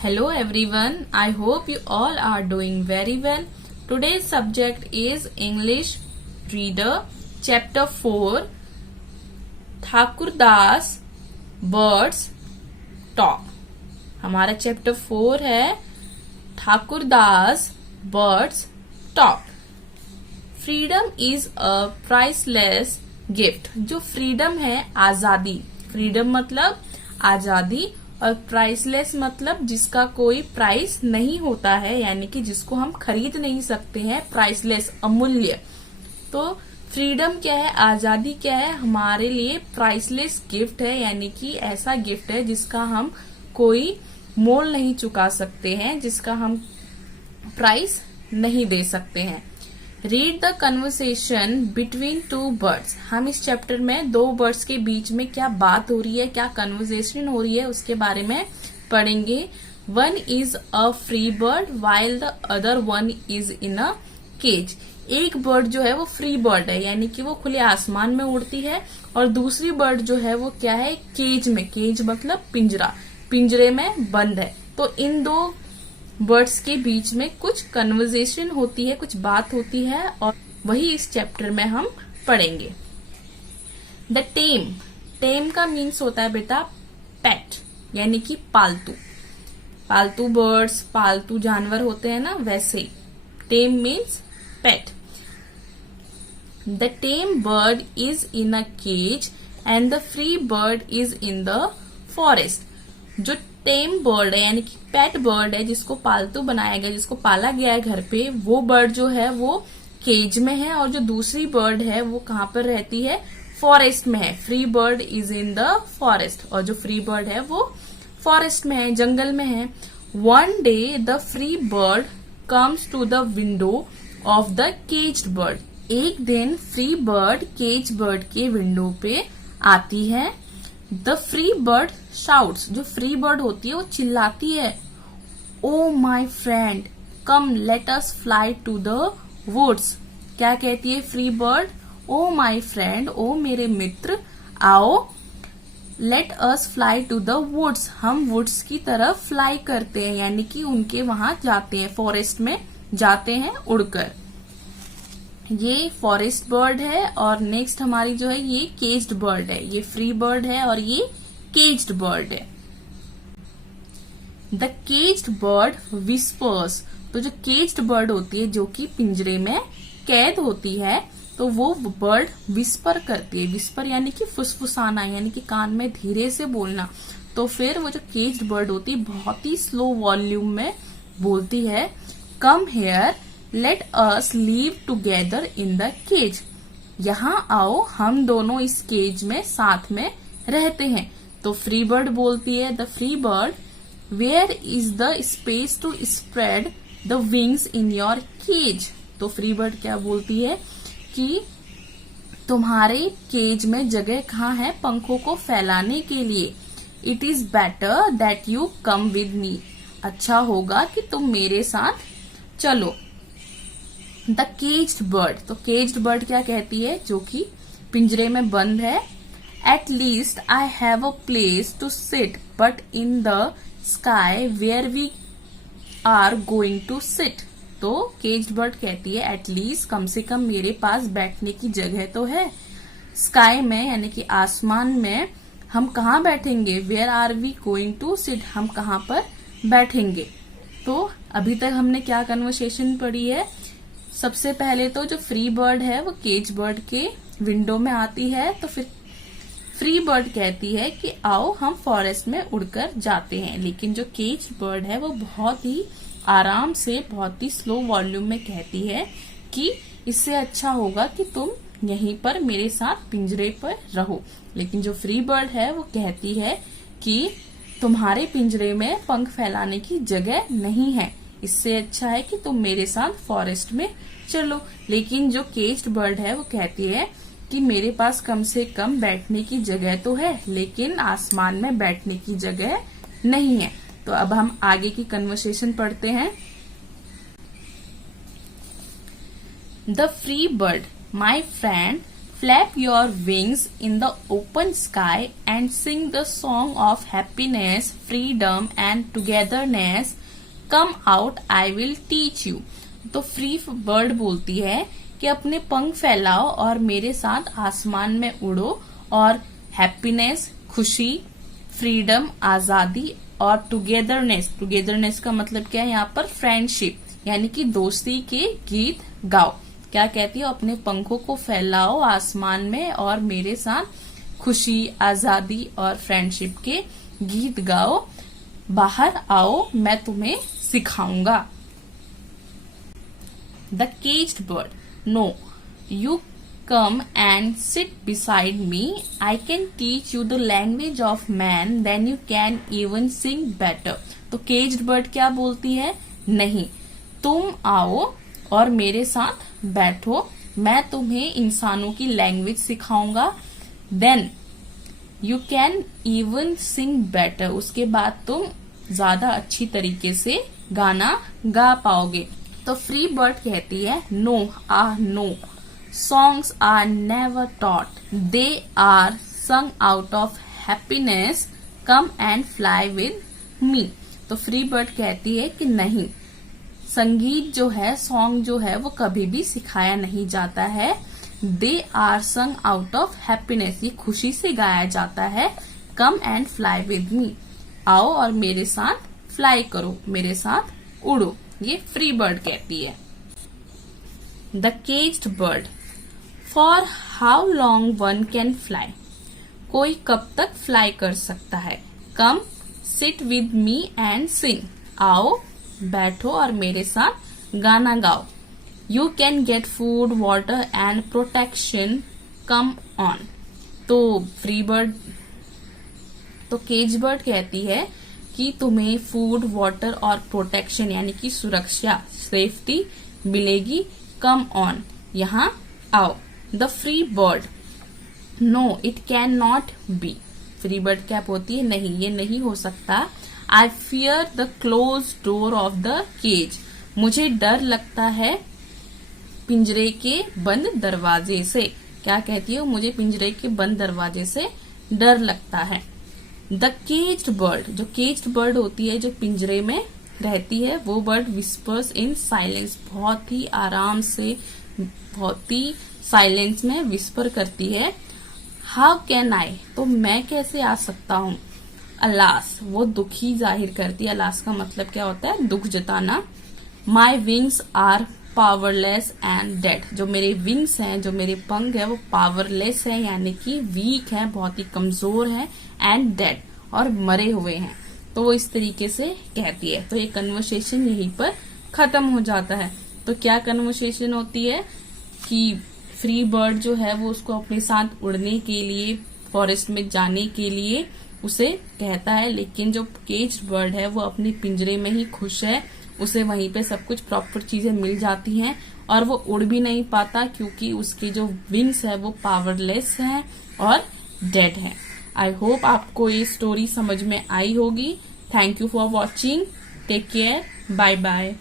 Hello everyone, I hope you all are doing very well. Today's subject is English Reader, Chapter 4, Thakurdas Birds Talk. हमारा chapter 4 है Thakurdas Birds Talk. Freedom is a priceless gift. जो freedom है, आजादी. Freedom मतलब आजादी और priceless मतलब जिसका कोई प्राइस नहीं होता है, यानी कि जिसको हम खरीद नहीं सकते हैं. प्राइसलेस, अमूल्य. तो फ्रीडम क्या है, आजादी क्या है, हमारे लिए प्राइसलेस गिफ्ट है, यानी कि ऐसा गिफ्ट है जिसका हम कोई मोल नहीं चुका सकते हैं, जिसका हम प्राइस नहीं दे सकते हैं. Read the conversation between two birds. हम इस चैप्टर में दो बर्ड्स के बीच में क्या बात हो रही है, क्या कन्वर्सेशन हो रही है, उसके बारे में पढ़ेंगे. One is a free bird while the other one is in a cage. एक बर्ड जो है वो फ्री बर्ड है, यानी कि वो खुले आसमान में उड़ती है, और दूसरी बर्ड जो है वो क्या है, केज में. केज मतलब पिंजरा, पिंजरे में बंद है. तो इन दो बर्ड्स के बीच में कुछ कन्वर्सेशन होती है, कुछ बात होती है, और वही इस चैप्टर में हम पढ़ेंगे. द टेम. टेम का मीन्स होता है बेटा पेट, यानी कि पालतू. पालतू बर्ड्स, पालतू जानवर होते हैं ना, वैसे ही. Tame means pet. The tame bird is in a cage and the free bird is in the forest. जो टेम बर्ड है, यानी कि पेट बर्ड है, जिसको पालतू बनाया गया, जिसको पाला गया है घर पे, वो बर्ड जो है वो केज में है, और जो दूसरी बर्ड है वो कहाँ पर रहती है, फॉरेस्ट में है. Free bird is in the forest, और जो फ्री बर्ड है वो फॉरेस्ट में है, जंगल में है. One day the free bird comes to the window of the caged bird. एक दिन फ्री बर्ड केज बर्ड के विंडो पे आती है. The free bird shouts. जो फ्री बर्ड होती है वो चिल्लाती है, oh my friend come let us fly to the woods. क्या कहती है free bird, oh my friend, ओ मेरे मित्र, आओ, let us fly to the woods, हम वुड्स की तरफ फ्लाई करते हैं, यानी कि उनके वहां जाते हैं, फॉरेस्ट में जाते हैं उड़कर. ये फॉरेस्ट बर्ड है, और नेक्स्ट हमारी जो है ये केज्ड बर्ड है. ये फ्री बर्ड है और ये केज्ड बर्ड है. The caged bird whispers. तो जो केज्ड बर्ड होती है, जो कि पिंजरे में कैद होती है, तो वो बर्ड विस्पर करती है. विस्पर यानी कि फुसफुसाना, यानी कि कान में धीरे से बोलना. तो फिर वो जो केज्ड बर्ड होती है बहुत ही स्लो वॉल्यूम में बोलती है, come here let us live together in the cage. यहाँ आओ, हम दोनों इस केज में साथ में रहते हैं. तो फ्री बर्ड बोलती है, the free bird, where is the space to spread the wings in your cage. तो फ्री बर्ड क्या बोलती है कि तुम्हारे केज में जगह कहाँ है पंखों को फैलाने के लिए. It is better that you come with me. अच्छा होगा कि तुम मेरे साथ चलो. The caged bird. तो केज्ड बर्ड क्या कहती है, जो कि पिंजरे में बंद है. At least I have a place to sit but in the sky where we are going to sit. तो केज्ड बर्ड कहती है एट लीस्ट, कम से कम मेरे पास बैठने की जगह तो है. स्काई में यानी कि आसमान में हम कहाँ बैठेंगे, where are we going to sit, हम कहाँ पर बैठेंगे. तो अभी तक हमने क्या कन्वर्सेशन पढ़ी है. सबसे पहले तो जो फ्री बर्ड है वो केज बर्ड के विंडो में आती है, तो फिर फ्री बर्ड कहती है कि आओ हम फॉरेस्ट में उड़कर जाते हैं. लेकिन जो केज बर्ड है वो बहुत ही आराम से, बहुत ही स्लो वॉल्यूम में कहती है कि इससे अच्छा होगा कि तुम यहीं पर मेरे साथ पिंजरे पर रहो. लेकिन जो फ्री बर्ड है वो कहती है कि तुम्हारे पिंजरे में पंख फैलाने की जगह नहीं है, इससे अच्छा है कि तुम मेरे साथ फॉरेस्ट में चलो. लेकिन जो केज्ड बर्ड है वो कहती है कि मेरे पास कम से कम बैठने की जगह तो है, लेकिन आसमान में बैठने की जगह नहीं है. तो अब हम आगे की कन्वर्सेशन पढ़ते हैं. The free bird, my friend Flap your wings in the open sky and sing the song of happiness, freedom and togetherness. Come out, I will teach you. तो फ्री बर्ड बोलती है कि अपने पंख फैलाओ और मेरे साथ आसमान में उड़ो और हैप्पीनेस, खुशी, फ्रीडम, आजादी और टुगेदरनेस का मतलब क्या है यहाँ पर? फ्रेंडशिप, यानी कि दोस्ती के गीत गाओ। क्या कहती है? अपने पंखों को फैलाओ आसमान में और मेरे साथ खुशी, आजादी और फ्रेंडशिप के गीत गाओ। बाहर आओ, मैं तुम्हें सिखाऊंगा। The caged bird, no you come and sit beside me, I can teach you the language of man, then you can even sing better. तो केज्ड बर्ड क्या बोलती है? नहीं, तुम आओ और मेरे साथ बैठो, मैं तुम्हें इंसानों की लैंग्वेज सिखाऊंगा। Then you can even sing better, उसके बाद तुम ज्यादा अच्छी तरीके से गाना गा पाओगे। तो फ्री बर्ड कहती है no songs are never taught, they are sung out of happiness, come and fly with me. तो फ्री बर्ड कहती है कि नहीं, संगीत जो है, सॉन्ग जो है वो कभी भी सिखाया नहीं जाता है। दे are sung out of happiness, ये खुशी से गाया जाता है। कम एंड फ्लाई विद मी, आओ और मेरे साथ फ्लाई करो, मेरे साथ उड़ो, ये फ्री बर्ड कहती है। The caged bird, for how long one can fly, कोई कब तक फ्लाई कर सकता है। Come sit with me and सिंग, आओ बैठो और मेरे साथ गाना गाओ। You can get food, water and protection, come on. तो फ्री बर्ड, तो केज बर्ड कहती है कि तुम्हें फूड, वाटर और प्रोटेक्शन यानी कि सुरक्षा, सेफ्टी मिलेगी। कम ऑन, यहाँ आओ। The free bird, no it can not be, free bird क्या बोलती है? नहीं, ये नहीं हो सकता। I fear the close door of the cage, मुझे डर लगता है पिंजरे के बंद दरवाजे से। क्या कहती है? मुझे पिंजरे के बंद दरवाजे से डर लगता है। द केज्ड बर्ड, जो केज्ड बर्ड होती है, जो पिंजरे में रहती है, वो बर्ड विस्पर्स इन साइलेंस, बहुत ही आराम से, बहुत ही साइलेंस में विस्पर करती है। हाउ कैन आई, तो मैं कैसे आ सकता हूँ। अलास, वो दुखी जाहिर करती है। अलास का मतलब क्या होता है? दुख जताना। My wings are powerless and dead, जो मेरे विंग्स हैं, जो मेरे पंख है, वो पावरलेस है यानी कि वीक है, बहुत ही कमजोर है, एंड डेड और मरे हुए हैं। तो वो इस तरीके से कहती है। तो ये कन्वर्सेशन यहीं पर खत्म हो जाता है। तो क्या कन्वर्सेशन होती है कि फ्री बर्ड जो है वो उसको अपने साथ उड़ने के लिए, फॉरेस्ट में जाने के लिए उसे कहता है, लेकिन जो केज्ड बर्ड है वो अपने पिंजरे में ही खुश है, उसे वहीं पे सब कुछ प्रॉपर चीजें मिल जाती हैं और वो उड़ भी नहीं पाता क्योंकि उसकी जो विंग्स है वो पावरलेस हैं और डेड हैं। आई होप आपको ये स्टोरी समझ में आई होगी। Thank you for watching, take care, bye bye.